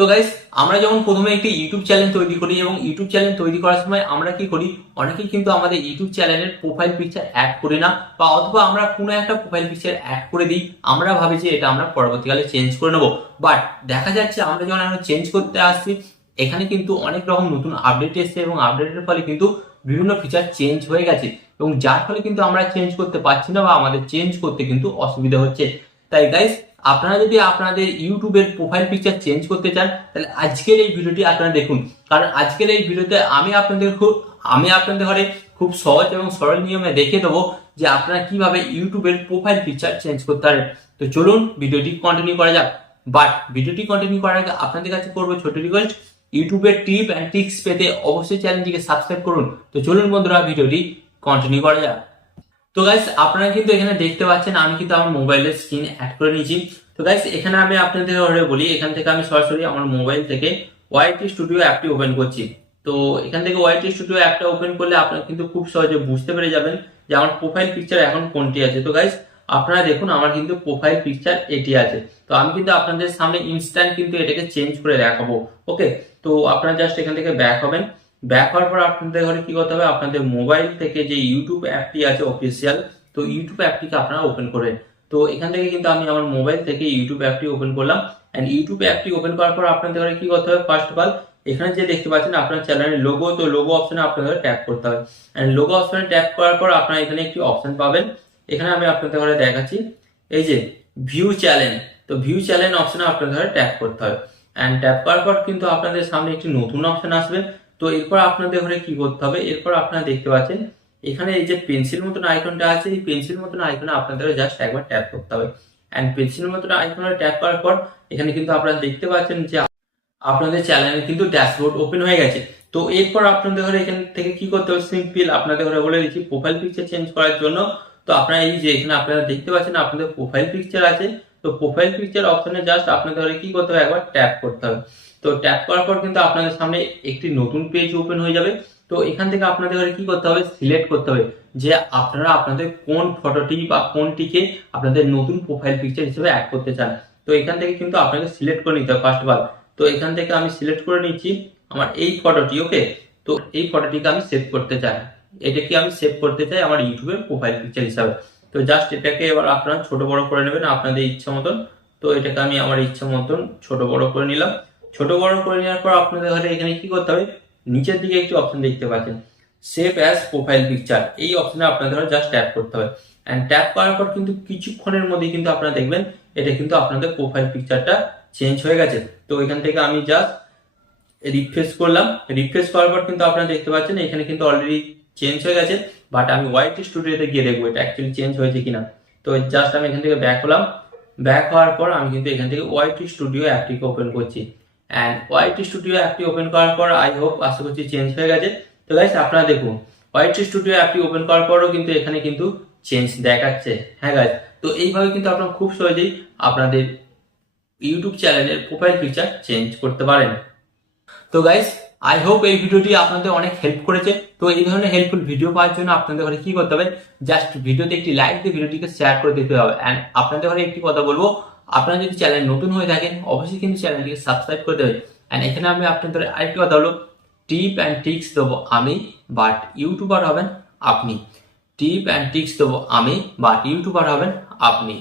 তো গাইস, আমরা যখন প্রথমে একটি ইউটিউব চ্যানেল তৈরি করি এবং ইউটিউব চ্যানেল তৈরি করার সময় আমরা কি করি, অনেকেই কিন্তু আমাদের ইউটিউব চ্যানেলের প্রোফাইল পিকচার অ্যাড করি না, বা অথবা আমরা কোনো একটা প্রোফাইল পিকচার অ্যাড করে দিই, আমরা ভাবি যে এটা আমরা পরবর্তীকালে চেঞ্জ করে নেবো। বাট দেখা যাচ্ছে আমরা যখন আমরা চেঞ্জ করতে আসছি, এখানে কিন্তু অনেক রকম নতুন আপডেট এসছে এবং আপডেটের ফলে কিন্তু বিভিন্ন ফিচার চেঞ্জ হয়ে গেছে, এবং যার ফলে কিন্তু আমরা চেঞ্জ করতে পারছি না বা আমাদের চেঞ্জ করতে কিন্তু অসুবিধা হচ্ছে। তাই গাইস, আপনারা যদি আপনাদের ইউটিউবের প্রোফাইল পিকচার চেঞ্জ করতে চান, তাহলে আজকের এই ভিডিওটি আপনারা দেখুন। কারণ আজকের এই ভিডিওতে আমি আপনাদের ঘরে খুব সহজ এবং সরল নিয়মে দেখিয়ে দেবো যে আপনারা কিভাবে ইউটিউবের প্রোফাইল পিকচার চেঞ্জ করতে পারেন। তো চলুন ভিডিওটি কন্টিনিউ করা যাক। বাট ভিডিওটি কন্টিনিউ করার আগে আপনাদের কাছে করবো ছোট রিকোয়েস্ট, ইউটিউবের টিপ অ্যান্ড ট্রিক্স পেতে অবশ্যই চ্যানেলটিকে সাবস্ক্রাইব করুন। তো চলুন বন্ধুরা, ভিডিওটি কন্টিনিউ করা যাক। তো গাইস, আপনারা কিন্তু এখানে দেখতে পাচ্ছেন আমি কিন্তু আমার মোবাইলের স্ক্রিন অ্যাড করে নিয়েছি। তো গাইস, এখানে আমি আপনাদের বলি, এখান থেকে আমি সরাসরি আমার মোবাইল থেকে ওয়াইটি স্টুডিও অ্যাপটি ওপেন করছি। তো এখান থেকে ওয়াইটি স্টুডিও অ্যাপটা ওপেন করলে আপনারা কিন্তু খুব সহজে বুঝতে পেরে যাবেন যে আমার প্রোফাইল পিকচার এখন কোনটি আছে। তো গাইস, আপনারা দেখুন আমার কিন্তু প্রোফাইল পিকচার এটি আছে। তো আমি কিন্তু আপনাদের সামনে ইনস্ট্যান্ট কিন্তু এটাকে চেঞ্জ করে দেখাবো। ওকে, তো আপনারা জাস্ট এখান থেকে ব্যাক হবেন। ব্যাক হওয়ার পর আপনাদের ঘরে কি করতে হবে, আপনাদের মোবাইল থেকে যে ইউটিউব অ্যাপটি আছে অফিসিয়াল, তো ইউটিউব অ্যাপটিকে আপনারা ওপেন করবেন। তো এখান থেকে কিন্তু আমি আমার মোবাইল থেকে ইউটিউব অ্যাপটি ওপেন করলাম। এন্ড ইউটিউব অ্যাপটি ওপেন করার পর আপনাদের ঘরে কি করতে হবে, ফার্স্ট অফ অল এখানে যে দেখতে পাচ্ছেন আপনার চ্যানেলের লোগো, তো লোগো অপশনে আপনাদের ট্যাপ করতে হবে। এন্ড লোগো অপশনে ট্যাপ করার পর আপনারা এখানে একটি অপশন পাবেন। এখানে আমি আপনাদের ঘরে দেখাচ্ছি, এই যে ভিউ চ্যানেল, তো ভিউ চ্যানেল অপশনে আপনাদের ঘরে ট্যাপ করতে হবে। এন্ড ট্যাপ করার পর কিন্তু আপনাদের সামনে একটি নতুন অপশন আসবে। তো এরপর আপনাদের ঘরে কি করতে হবে, এরপর আপনারা দেখতে পাচ্ছেন এখানে এই যে পেন্সিল মতন আইকনটা আছে, এই পেন্সিল মতন আইকনে আপনাদের জাস্ট একবার ট্যাপ করতে হবে। এন্ড পেন্সিল মতন আইকনে ট্যাপ করার পর এখানে কিন্তু আপনারা দেখতে পাচ্ছেন যে আপনাদের চ্যানেলে কিন্তু ড্যাশবোর্ড ওপেন হয়ে গেছে। তো এরপর আপনাদের ঘরে এখান থেকে কি করতে হবে, সিম্পল আপনাদের ঘরে বলে দিচ্ছি প্রোফাইল পিকচার চেঞ্জ করার জন্য। তো আপনারা এই যে এখানে আপনারা দেখতে পাচ্ছেন আপনাদের প্রোফাইল পিকচার আছে, তো প্রোফাইল পিকচার অপশনে জাস্ট আপনাদের ঘরে কি করতে হবে, একবার ট্যাপ করতে হবে। তো ট্যাপ করার পর কিন্তু আপনাদের সামনে একটি নতুন পেজ ওপেন হয়ে যাবে। তো এখান থেকে আপনাদের ঘরে কি করতে হবে, সিলেক্ট করতে হবে যে আপনারা আপনাদের কোন ফটোটি বা কোনটিকে আপনাদের নতুন প্রোফাইল পিকচার হিসেবে অ্যাড করতে চান। তো এখান থেকে কিন্তু আপনাকে সিলেক্ট করে নিতে হবে ফার্স্ট অফ অল। তো এখান থেকে আমি সিলেক্ট করে নিচ্ছি আমার এই ফটোটি। ওকে, তো এই ফটোটিকে আমি সেভ করতে চাই, এটাকে আমি সেভ করতে চাই আমার ইউটিউবের প্রোফাইল পিকচার হিসাবে। তো জাস্ট এটাকে এবার আপনারা ছোট বড় করে নেবেন আপনাদের ইচ্ছা মতন। তো এটাকে আমি আমার ইচ্ছা মতন ছোট বড় করে নিলাম। ছোট বড় করে নেওয়ার পর আপনাদের ঘরে এখানে কি করতে হবে, নিচের দিকে একটি অপশন দেখতে পাচ্ছেন সেভ অ্যাজ প্রোফাইল পিকচার, এই অপশনে আপনাদের ঘরে জাস্ট ট্যাপ করতে হবে। এন্ড ট্যাপ করার পর কিন্তু কিছুক্ষণের মধ্যে কিন্তু আপনারা দেখবেন এটা কিন্তু আপনাদের প্রোফাইল পিকচারটা চেঞ্জ হয়ে গেছে। তো এখান থেকে আমি জাস্ট রিফ্রেশ করলাম। রিফ্রেশ করার পর কিন্তু আপনারা দেখতে পাচ্ছেন এখানে কিন্তু অলরেডি চেঞ্জ হয়ে গেছে। বাট আমি ওয়াইটি স্টুডিওতে গিয়ে দেখবো এটা অ্যাকচুয়ালি চেঞ্জ হয়েছে কিনা। তো জাস্ট আমি এখান থেকে ব্যাক হলাম। ব্যাক হওয়ার পর আমি কিন্তু এখান থেকে ওয়াইটি স্টুডিও অ্যাপটিকে ওপেন করছি। অ্যান্ড ওয়াইটি স্টুডিও অ্যাপটি ওপেন করার পর আই হোপ আশা করছি চেঞ্জ হয়ে গেছে। তো গাইস, আপনারা দেখুন ওয়াইটি স্টুডিও অ্যাপটি ওপেন করার পরও কিন্তু এখানে কিন্তু চেঞ্জ দেখাচ্ছে। হ্যাঁ গাইস, তো এইভাবে কিন্তু আপনারা খুব সহজেই আপনাদের ইউটিউব চ্যানেলের প্রোফাইল পিকচার চেঞ্জ করতে পারেন। তো গাইস, আই হোপ এই ভিডিওটি আপনাদের অনেক হেল্প করেছে। তো এই ধরনের হেল্পফুল ভিডিও পাওয়ার জন্য আপনাদের ঘরে কি করতে হবে, জাস্ট ভিডিওতে একটি লাইক দিয়ে ভিডিওটিকে শেয়ার করে দিতে হবে। অ্যান্ড আপনাদের ঘরে একটি কথা বলবো, আপনারা যদি চ্যানেল নতুন হয়ে থাকেন অবশ্যই কিন্তু চ্যানেলটিকে সাবস্ক্রাইব করে দেবেন। অ্যান্ড এখানে আমি আপনাদের আরেকটি কথা বলবো, টিপ অ্যান্ড ট্রিক্স দেবো আমি, বাট ইউটিউবার হবেন আপনি। টিপ অ্যান্ড ট্রিক্স দেবো আমি, বাট ইউটিউবার হবেন আপনি।